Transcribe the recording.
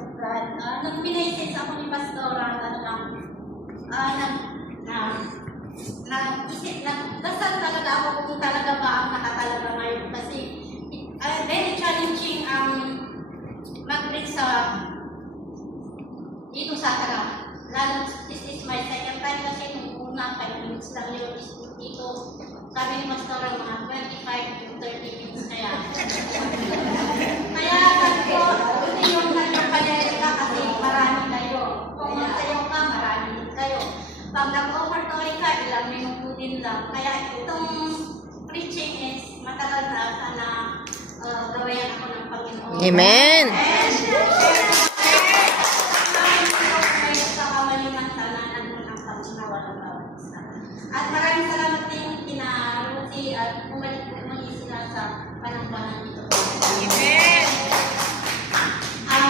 of God. Nung pinaisis ako ni Pastora, dasal talaga ako kung talaga ba ang nakatalaga ngayon. Kasi very challenging ang mag-preach dito sa Tarap. Lalo, this is my second time kasi nung una, 5 minutes lang yun dito. Sabi ni Pastora, mga 25 to 30 minutes kaya. Kaya sabi ko, hindi yung kanyang pangyayari ka kasi marami kayo. Kung masayaw ka, marami din kayo. Pag nag-offer to ka, ilang minuto din lang. Kaya itong preaching is matagal na sana gawayan ako ng Panginoon. Amen.